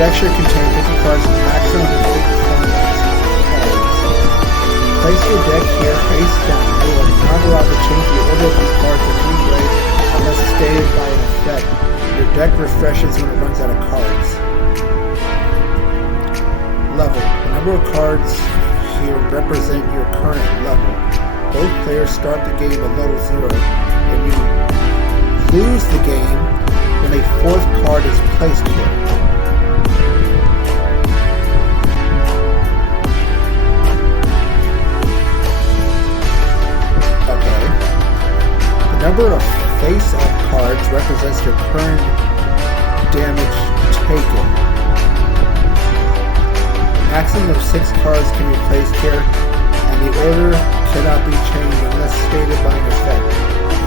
deck should contain 50 cards and maximum of 8 cards. Place your deck here face down. You are not allowed to change the order of these cards in any way unless stated by an effect. Your deck refreshes when it runs out of cards. Level. The number of cards here represent your current level. Both players start the game at level 0, and you lose the game when a 4th card is placed here. Okay. The number of face-up cards represents your current damage taken. Maximum of 6 cards can be placed here, and the order cannot be changed unless stated by an effect.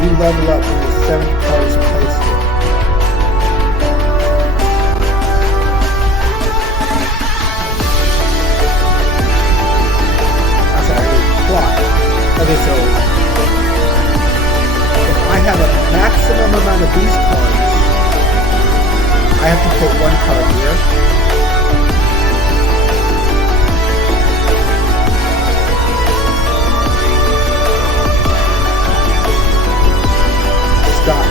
You level up when the 7th card is placed here. I'm sorry, block. Okay, so if I have a maximum amount of these cards, I have to put 1 card here. Stop.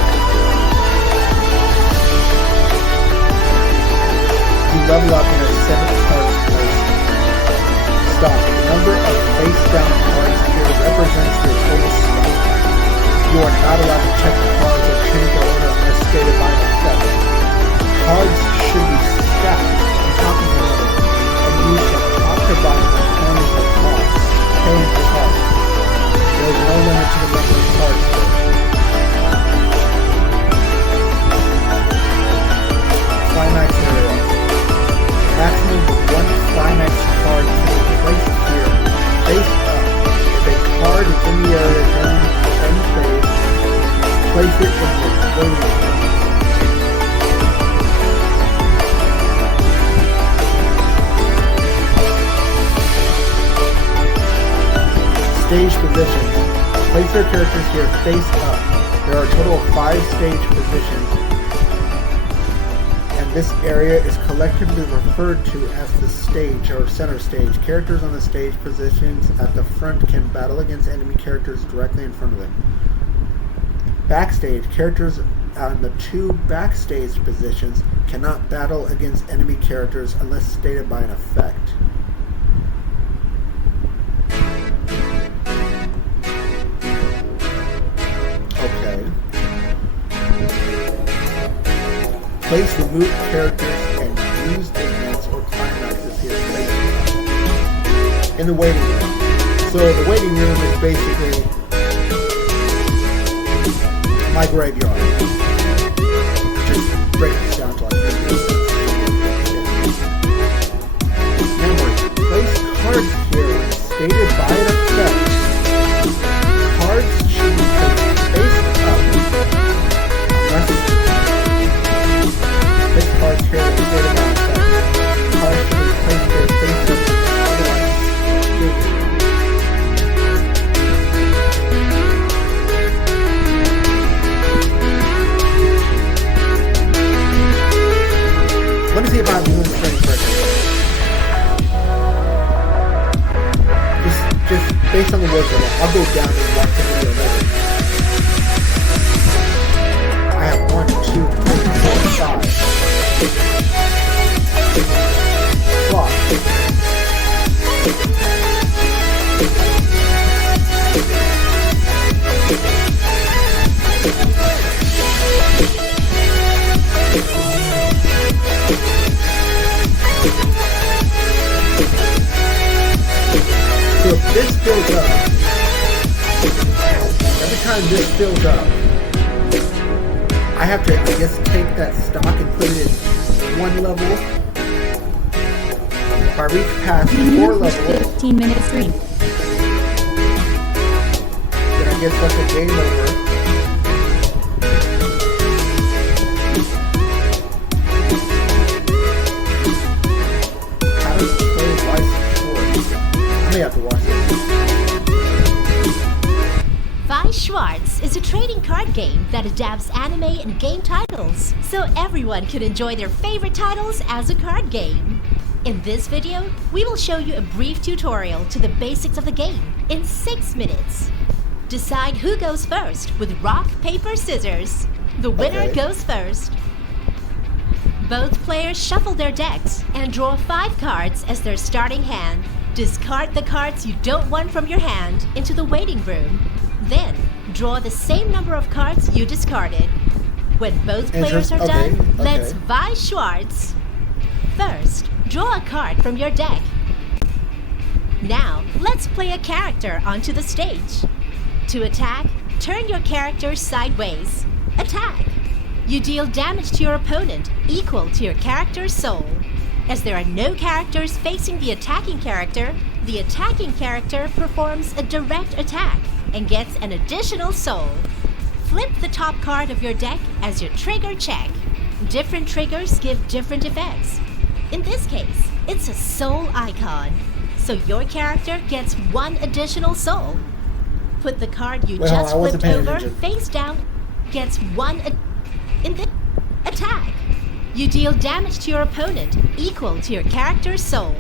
You level up when a 7th card is placed. Stop. The number of face-down cards here represents your total stock. You are not allowed to check the cards or change the order unless stated by an effect. Cards should be stacked on top of one another and used from top to bottom only for costs. Paying for costs. There is no limit to the number of cards here. Climax area. Maximum of 1 climax card can be placed here, face up. If a card is in the area during the end phase, place it in the waiting room. Stage positions. Place your characters here face up. There are a total of 5 stage positions. This area is collectively referred to as the stage or center stage. Characters on the stage positions at the front can battle against enemy characters directly in front of them. Backstage. Characters on the 2 backstage positions cannot battle against enemy characters unless stated by an effect. Okay. Place remove characters and use events or climaxes here in the waiting room. So the waiting room is basically my graveyard. Just break this down to like memory. Place cards here stated by an effect. Cards should be placed face up unless 6 cards here that stated by an effect. Cards should be placed here face up, otherwise let me see if I'm doing the thing correctly. Just based on the words of it, I'll go down and watch the video later. I have 1, 2, 3, 4, 5. Clock. So if this fills up, every time this fills up, I have to, I guess, take that stock and put it in 1 level. If I reach past 4 levels, 15-minute stream. then I guess that's a game over. How does it play Weiß Schwarz? I may have to watch this. Weiß Schwarz is a trading card card game that adapts anime and game titles, so everyone can enjoy their favorite titles as a card game. In this video, we will show you a brief tutorial to the basics of the game in 6 minutes. Decide who goes first with rock, paper, scissors. The winner goes first. Both players shuffle their decks and draw 5 cards as their starting hand. Discard the cards you don't want from your hand into the waiting room. Then, draw the same number of cards you discarded. When both players are done, let's Weiß Schwarz. First, draw a card from your deck. Now, let's play a character onto the stage. To attack, turn your character sideways. Attack! You deal damage to your opponent equal to your character's soul. As there are no characters facing the attacking character performs a direct attack and gets an additional soul. Flip the top card of your deck as your trigger check. Different triggers give different effects. In this case, it's a soul icon, so your character gets 1 additional soul. Put the card you just flipped over face down, gets 1 in the attack. You deal damage to your opponent equal to your character's soul.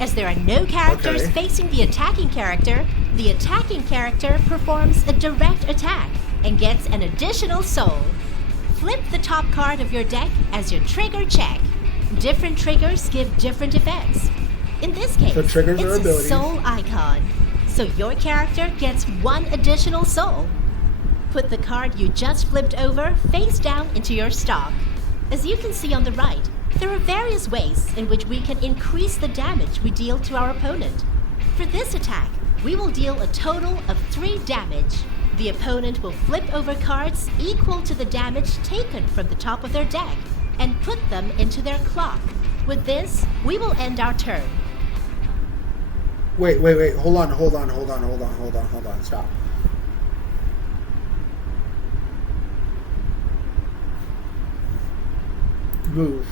As there are no characters facing the attacking character performs a direct attack and gets an additional soul. Flip the top card of your deck as your trigger check. Different triggers give different effects. In this case, it's a soul icon, so your character gets 1 additional soul. Put the card you just flipped over face down into your stock. As you can see on the right, there are various ways in which we can increase the damage we deal to our opponent. For this attack, we will deal a total of 3 damage. The opponent will flip over cards equal to the damage taken from the top of their deck and put them into their clock. With this, we will end our turn. Wait. Hold on. Stop. Move.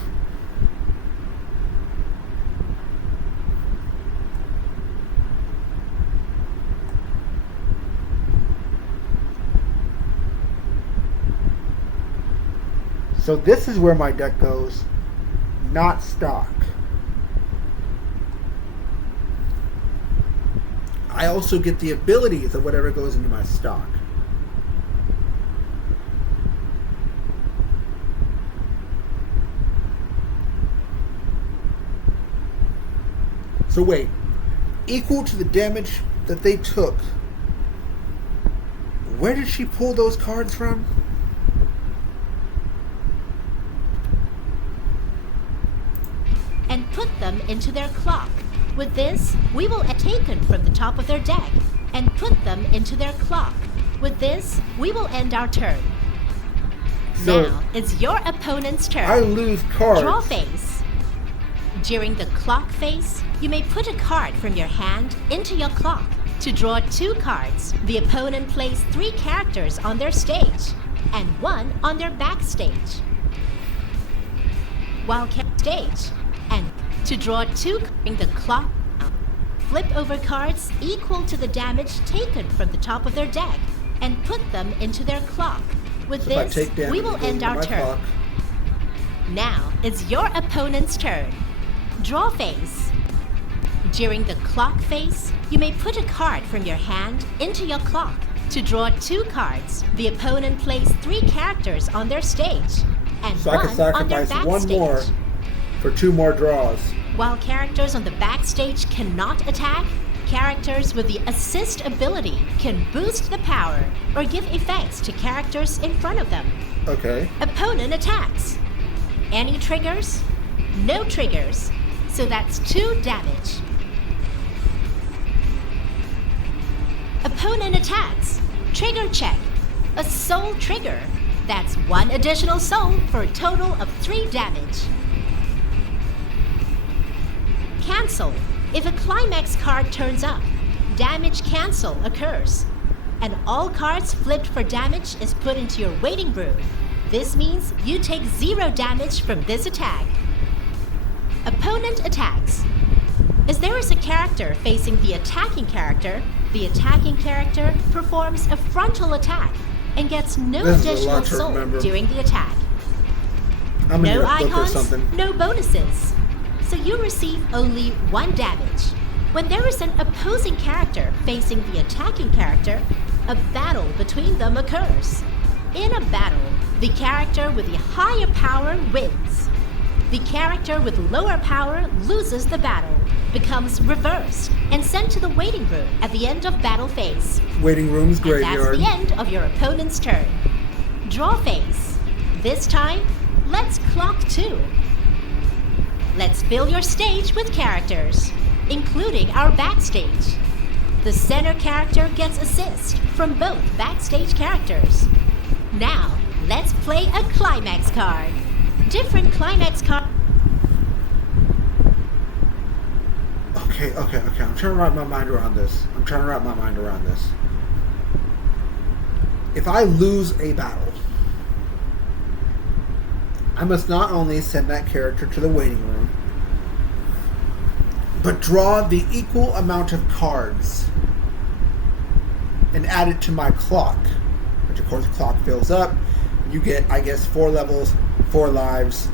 So this is where my deck goes, not stock. I also get the abilities of whatever goes into my stock. So wait, equal to the damage that they took. Where did she pull those cards from? And put them into their clock. With this, we will taken from the top of their deck and put them into their clock. With this, we will end our turn. So now it's your opponent's turn. I lose cards. Draw phase. During the clock phase, you may put a card from your hand into your clock. To draw 2 cards, the opponent plays 3 characters on their stage and 1 on their backstage. While stage, and to draw 2 in the clock, flip over cards equal to the damage taken from the top of their deck and put them into their clock. With this, we will end our turn. Now it's your opponent's turn. Draw phase. During the clock phase, you may put a card from your hand into your clock. To draw 2 cards, the opponent plays 3 characters on their stage and 1 on their backstage. 1 more for 2 more draws. While characters on the backstage cannot attack, characters with the assist ability can boost the power or give effects to characters in front of them. Opponent attacks. Any triggers? No triggers. So that's 2 damage. Opponent attacks. Trigger check. A soul trigger. That's 1 additional soul for a total of 3 damage. Cancel. If a climax card turns up, damage cancel occurs, and all cards flipped for damage is put into your waiting room. This means you take 0 damage from this attack. Opponent attacks. As there is a character facing the attacking character performs a frontal attack and gets no This is a additional lot to soul remember. during the attack. I'm gonna No look at icons, something. no bonuses. So you receive only 1 damage. When there is an opposing character facing the attacking character, a battle between them occurs. In a battle, the character with the higher power wins. The character with lower power loses the battle, becomes reversed, and sent to the waiting room at the end of battle phase. Waiting room's And graveyard. that's the end of your opponent's turn. Draw phase. This time, let's clock 2. Let's fill your stage with characters, including our backstage. The center character gets assist from both backstage characters. Now, let's play a climax card. Different climax cards. Okay. I'm trying to wrap my mind around this. If I lose a battle, I must not only send that character to the waiting room, but draw the equal amount of cards and add it to my clock, which of course the clock fills up. You get, I guess, 4 levels, 4 lives.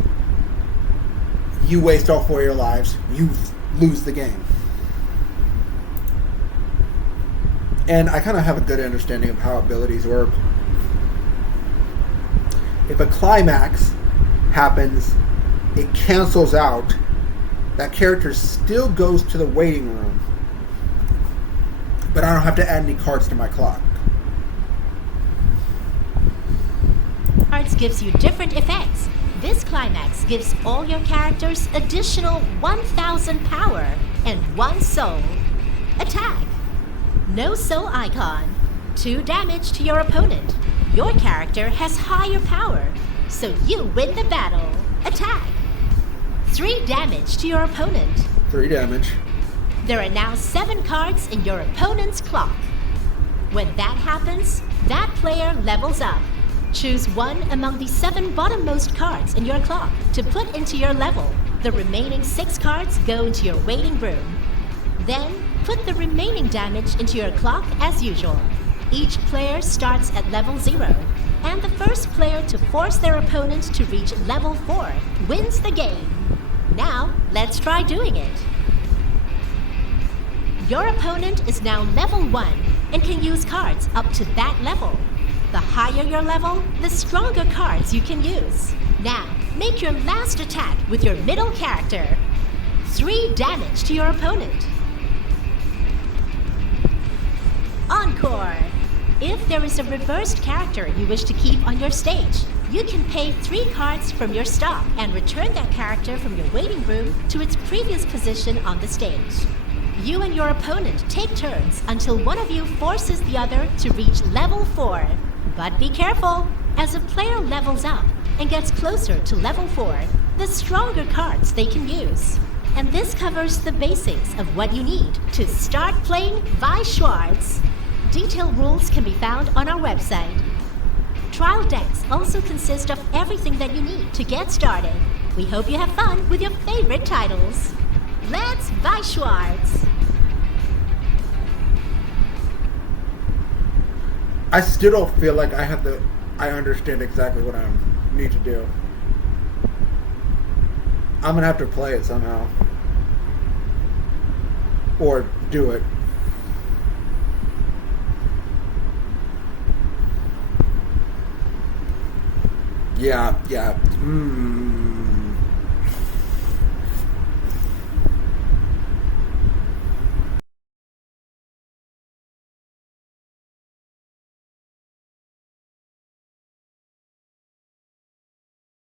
You waste all 4 of your lives, you lose the game. And I kind of have a good understanding of how abilities work. If a climax happens, it cancels out. That character still goes to the waiting room, but I don't have to add any cards to my clock. Cards gives you different effects. This climax gives all your characters additional 1,000 power and 1 soul. Attack. No soul icon. 2 damage to your opponent. Your character has higher power, so you win the battle. Attack. 3 damage to your opponent. 3 damage. There are now 7 cards in your opponent's clock. When that happens, that player levels up. Choose one among the 7 bottommost cards in your clock to put into your level. The remaining 6 cards go into your waiting room. Then, put the remaining damage into your clock as usual. Each player starts at level 0, and the first player to force their opponent to reach level 4 wins the game. Now, let's try doing it. Your opponent is now level 1 and can use cards up to that level. The higher your level, the stronger cards you can use. Now, make your last attack with your middle character. 3 damage to your opponent. Encore! If there is a reversed character you wish to keep on your stage, you can pay 3 cards from your stock and return that character from your waiting room to its previous position on the stage. You and your opponent take turns until one of you forces the other to reach level 4. But be careful! As a player levels up and gets closer to level 4, the stronger cards they can use. And this covers the basics of what you need to start playing Weiß Schwarz. Detailed rules can be found on our website. Trial decks also consist of everything that you need to get started. We hope you have fun with your favorite titles. Let's Weiß Schwarz! I still don't feel like I understand exactly what I need to do. I'm gonna have to play it somehow. Or do it. Yeah.